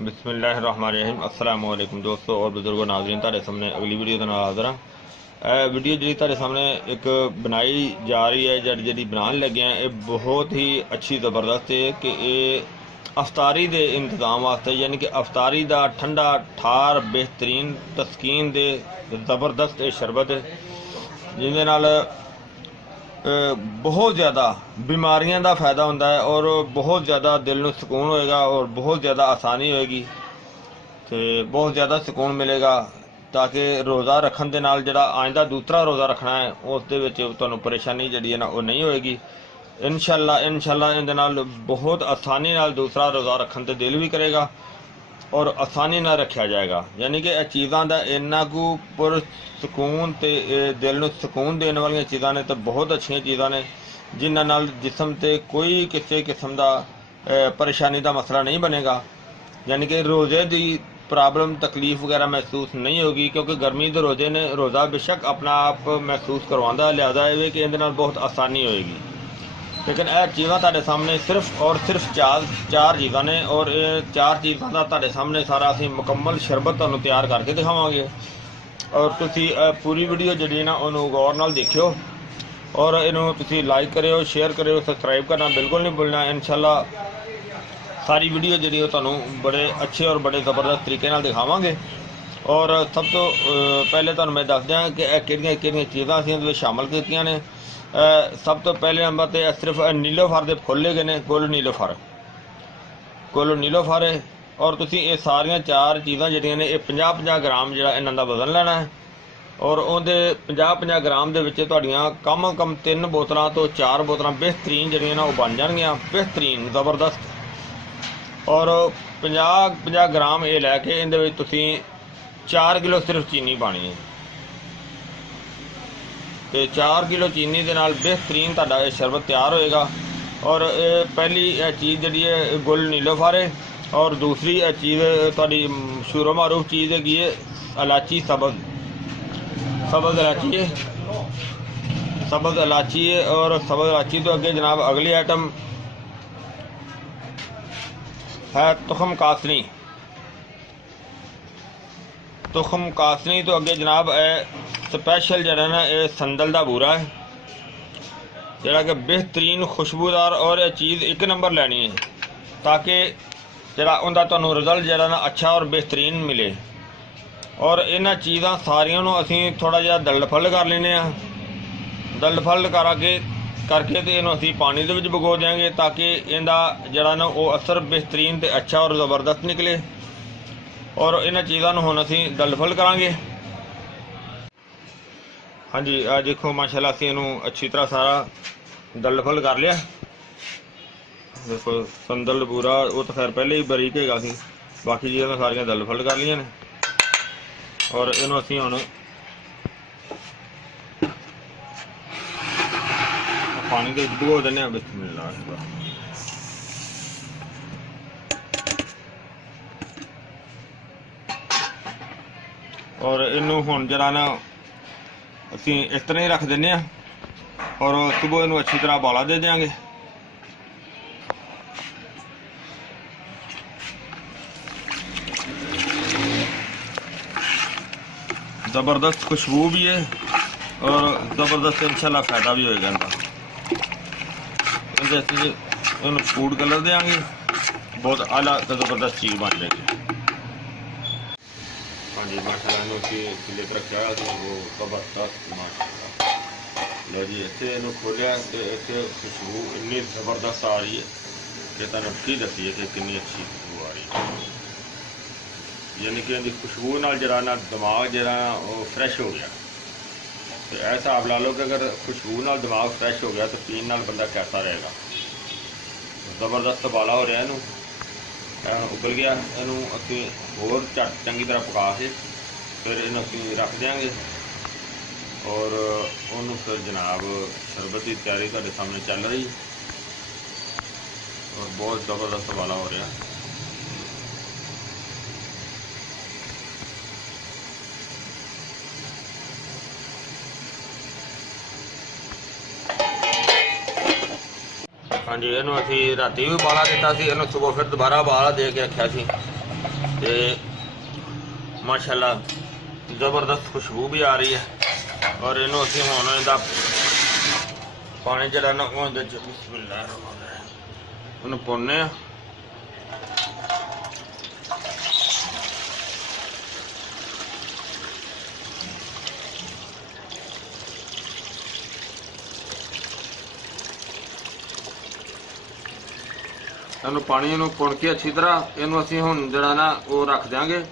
बिस्मिल्लाहिर्रहमानिर्रहीम। अस्सलाम वालेकुम दोस्तों और बुजुर्गों नाज़रीन, तुहाडे सामने अगली वीडियो दे नाल हाज़र हां। वीडियो जी तुहाडे सामने एक बनाई जा रही है जी बनाने लगे हैं, ये बहुत ही अच्छी ज़बरदस्त है कि ये अफ्तारी दे इंतज़ाम वास्ते, यानी कि अफ्तारी दा ठंडा ठार बेहतरीन तस्कीन दे ज़बरदस्त ये शरबत है जिहदे नाल बहुत ज़्यादा बीमारियां का फायदा होता है और बहुत ज़्यादा दिल में सुकून होएगा और बहुत ज़्यादा आसानी होएगी तो बहुत ज़्यादा सुकून मिलेगा, ताकि रोज़ा रखन दे नाल जिहड़ा आइंदा दूसरा रोज़ा रखना है उस दे विच तुहानूं परेशानी जिहड़ी है ना वो नहीं होएगी। इंशाअल्लाह इहदे नाल बहुत आसानी नाल दूसरा रोज़ा रखन ते दिल भी करेगा और आसानी ना रखा जाएगा। यानी कि चीज़ों का इन्ना कु पुरसकून ते दिल में सुकून देने वाली चीज़ां ने तो बहुत अच्छी चीज़ां ने जिन्हां नाल जिसम ते कोई किसी किस्म का परेशानी का मसला नहीं बनेगा। यानी कि रोज़े की प्रॉब्लम तकलीफ वगैरह महसूस नहीं होगी, क्योंकि गर्मी के रोज़े ने रोज़ा बेशक अपना आप महसूस करवाता, लिहाजा है कि इहदे नाल बहुत आसानी होएगी। लेकिन यह चीज़ां तुहाडे सामने सिर्फ और सिर्फ चार चीज़ां ने और ये चार चीज़ां का तुहाडे सामने सारा असीं मुकम्मल शरबत तुहानूं तैयार करके दिखावांगे और तुसीं पूरी वीडियो जिहड़ी ना उहनूं गौर नाल देखियो और इहनूं तुसीं लाइक करियो, शेयर करियो, सबसक्राइब करना बिल्कुल नहीं भुलना। इंशाअल्लाह सारी वीडियो जिहड़ी तुहानूं बड़े अच्छे और बड़े ज़बरदस्त तरीके नाल दिखावांगे। और सब तो पहले तुहानूं मैं दस दियां कि किहड़ियां चीज़ां असीं इहदे विच शामिल कीतियां ने। सब तो पहले नंबर पर सिर्फ नीलोफर के फुल लगे ने, कुल नीलोफर है और तुसी ये सारिया चार चीज़ां जिहड़ियां ने 50-50 ग्राम जिहड़ा इन्हां दा वजन लेना है और उहदे 50-50 ग्राम दे विच तुहाडीआं कम 3 बोतलां तो 4 बोतलां बेहतरीन जिहड़ियां ना वो बन जाणगीआं, बेहतरीन ज़बरदस्त। और 50-50 ग्राम ये लैके इहदे विच तुसी 4 किलो सिर्फ चीनी पानी है तो 4 किलो चीनी के नाल बेहतरीन तुहाडा ये शरबत तैयार होएगा। और पहली चीज़ जी है गुल नीलोफर है और दूसरी चीज़ तुहाडी मशहूर मारूफ चीज़ हैगी है इलाची, सब्ज़ इलाची है, सब्ज़ इलाची है। और सब्ज़ इलाची तो अगे जनाब अगली आइटम है तुखम कासनी तो अगे जनाब स्पैशल जरा ना ये संदल का बूरा है जरा कि बेहतरीन खुशबूदार और यह चीज़ एक नंबर लैनी है ताकि जरा उनका तुहानूं रिजल्ट जरा ना अच्छा और बेहतरीन मिले। और इन्हां चीज़ां सारियां नूं असीं थोड़ा जिहा दलफल कर लेने आ, दलफल करके तो इन्हूं असीं पानी दे विच भिगो देंगे ताकि इहदा जरा ना वो असर बेहतरीन ते अच्छा और ज़बरदस्त निकले। और इन्हां चीज़ां नूं हुण असीं दलफल करांगे। हाँ जी, आ देखो माशाल्लाह असीं इहनूं अच्छी तरह सारा दलफल कर लिया। देखो संदल पूरा वो तो खैर पहले ही बारीक हैगा सी, बाकी चीज़ां सारियां दलफल कर लिया ने और इहनूं असीं हुण पानी दे विच भिगो दिंदे आं। बिस्मिल्लाह। और इनू हुण जरा ना असीं इस तरह ही रख दें और सुबह इनू अच्छी तरह उबाला दे देंगे। ज़बरदस्त खुशबू भी है और ज़बरदस्त इंशाल्लाह फ़ायदा भी होएगा इनका। फूड कलर देंगे, बहुत आला तो ज़बरदस्त चीज़ बन जाएगी। हाँ जी माशाल्लाह इन्हों किले पर रखा वो ज़बरदस्त माशाल्लाह। लो जी इतने इन्हों खोलिया तो इतने खुशबू इन्नी ज़बरदस्त आ रही है कि तुहानूं की दसीए कि कितनी अच्छी खुशबू आ रही है। यानी कि इनकी खुशबू नाल जरा ना दिमाग जरा वो फ्रैश हो गया। तो ऐसा हिसाब ला लो कि अगर खुशबू नाल दिमाग फ्रैश हो गया तो पीने नाल बंदा कैसा रहेगा। ज़बरदस्त उबाला हो रहा है, उबल गया। इनू असीं होर झट चंगी तरह पका के फिर इनू असीं रख देंगे और उन्होंने फिर जनाब शरबत की तैयारी तुहाडे सामने चल रही और बहुत ज़बरदस्त उबाला हो रहा है। हाँ जी, इनू असीं राती भी उबाला दिता सी, इनू सुबह फिर दोबारा उबाला दे के रखा सी ਤੇ ਮਾਸ਼ਾਅੱਲਾ ਜ਼ਬਰਦਸਤ ਖੁਸ਼ਬੂ ਵੀ ਆ ਰਹੀ ਹੈ। ਔਰ ਇਹਨੂੰ ਅਸੀਂ ਹੁਣ ਇਹਦਾ ਪਾਣੀ ਜਿਹੜਾ ਨਾ ਉਹਦੇ ਚ ਬਿਸਮਿਲ੍ਲਾਹ ਰਹਿਮਾਨ ਰਹੀਮ ਉਹਨੂੰ ਪਾਉਂਦੇ ਆ। ਇਹਨੂੰ ਪਾਣੀ ਨੂੰ ਪੁਣ ਕੇ ਅੱਛੀ ਤਰ੍ਹਾਂ ਇਹਨੂੰ ਅਸੀਂ ਹੁਣ ਜਿਹੜਾ ਨਾ ਉਹ ਰੱਖ ਦਿਆਂਗੇ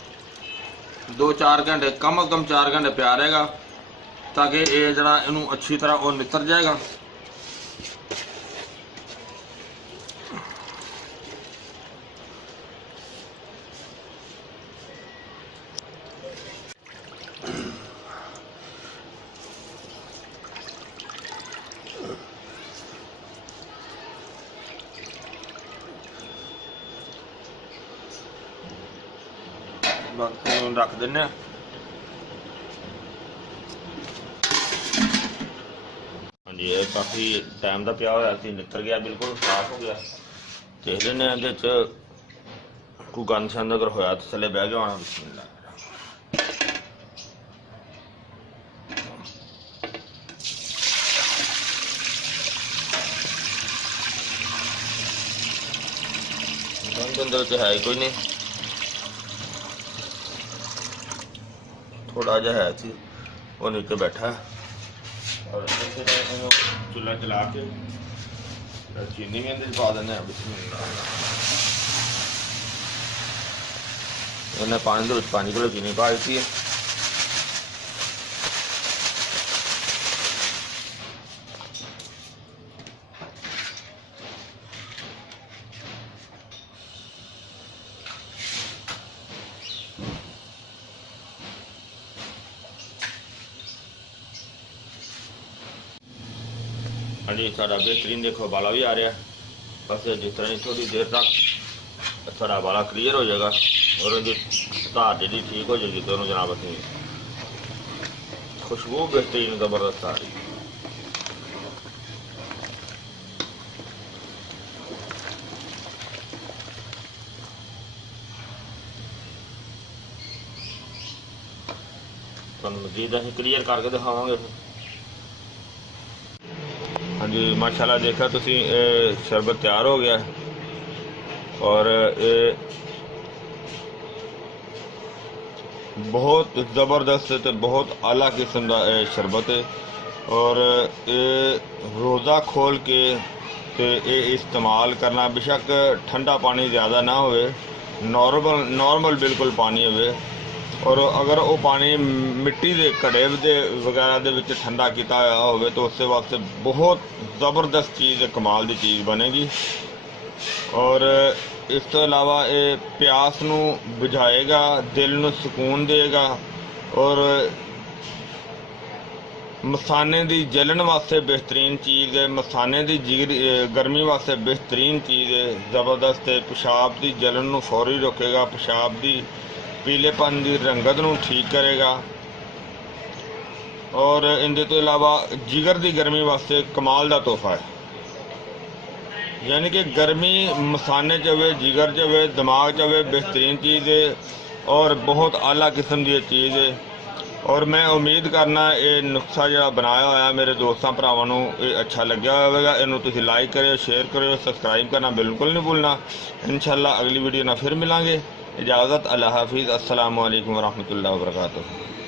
2-4 ਘੰਟੇ, ਕਮ ਤੋਂ ਕਮ 4 ਘੰਟੇ ਪਿਆ ਰਹੇਗਾ ਤਾਂ ਕਿ ਇਹ ਜਿਹੜਾ ਇਹਨੂੰ ਅੱਛੀ ਤਰ੍ਹਾਂ ਉਹ ਨਿਤਰ ਜਾਏਗਾ। ਬਾਕੀ ਨੂੰ ਰੱਖ ਦਿੰਨੇ ਆ। ਹਾਂਜੀ ਇਹ ਕਾਫੀ ਟਾਈਮ ਦਾ ਪਿਆ ਹੋਇਆ ਸੀ, ਨਿੱਤਰ ਗਿਆ, ਬਿਲਕੁਲ ਸਾਫ਼ ਹੋ ਗਿਆ। ਦੇਖ ਲੈਂਦੇ ਹਾਂ ਇਹਦੇ ਚ ਕੋਈ ਗੰਦ ਸ਼ੰਦ ਅਗਰ ਹੋਇਆ ਤਾਂ ਥੱਲੇ ਬਹਿ ਗਿਆ ਹੋਣਾ। ਬਿਸਮਿਲ੍ਲਾਹ ਗੰਦ ਅੰਦਰ ਚ ਹੈ ਹੀ ਕੋਈ ਨਹੀਂ, थोड़ा जहा है सी वो नीचे बैठा है। और इसे चूल्हा चला के चीनी भी अंदर पा देने। इन्हें पानी को चीनी पा दी है। हाँ जी सारा बेहतरीन देखो बाला भी आ रहा है। बस जिस तरह थोड़ी देर तक सारा बाला क्लीयर हो जाएगा और धार जी ठीक हो जाएगी दोनों जनाब अपनी खुशबू बेहतरीन ज़बरदस्त आ रही। तो मजीद अं क्लीयर करके दिखावे। हाँ जी माशाल्लाह देखा तुसी शरबत तैयार हो गया और बहुत ज़बरदस्त तो बहुत आला किस्म का शरबत है। और रोज़ा खोल के इस्तेमाल करना, बेशक ठंडा पानी ज़्यादा ना हो, नॉर्मल बिल्कुल पानी हो। और अगर वो पानी मिट्टी के घड़े वगैरह दे विच ठंडा किया हो तो उसके वास्ते बहुत ज़बरदस्त चीज़, कमाल की चीज़ बनेगी। और इस तो अलावा ये प्यास नू बुझाएगा, दिल नू सुकून देगा और मसाने की जलन वास्ते बेहतरीन चीज़ है। मसाने की गर्मी वास्ते बेहतरीन चीज़ है, ज़बरदस्त है। पेशाब की जलन नू फौरी रोकेगा, पेशाब की पीलेपन की रंगत नू ठीक करेगा। और इनके तो अलावा जिगर की गर्मी वास्ते कमाल का तोहफा है। यानी कि गर्मी मसाने च होवे, जिगर च होवे, दिमाग च होवे, बेहतरीन चीज़ है और बहुत आला किस्म की चीज़ है। और मैं उम्मीद करना ये नुस्खा जो बनाया होया मेरे दोस्तों भरावां नू अच्छा लग्या होगा। इनू तुसीं लाइक करियो, शेयर करियो, सबसक्राइब करना बिल्कुल नहीं भूलना। इंशाअल्लाह अगली वीडियो ना फिर मिलांगे। इजाज़त, अल्लाह हाफिज़, अस्सलामु अलैकुम वरहमतुल्लाहि वबरकातुहू।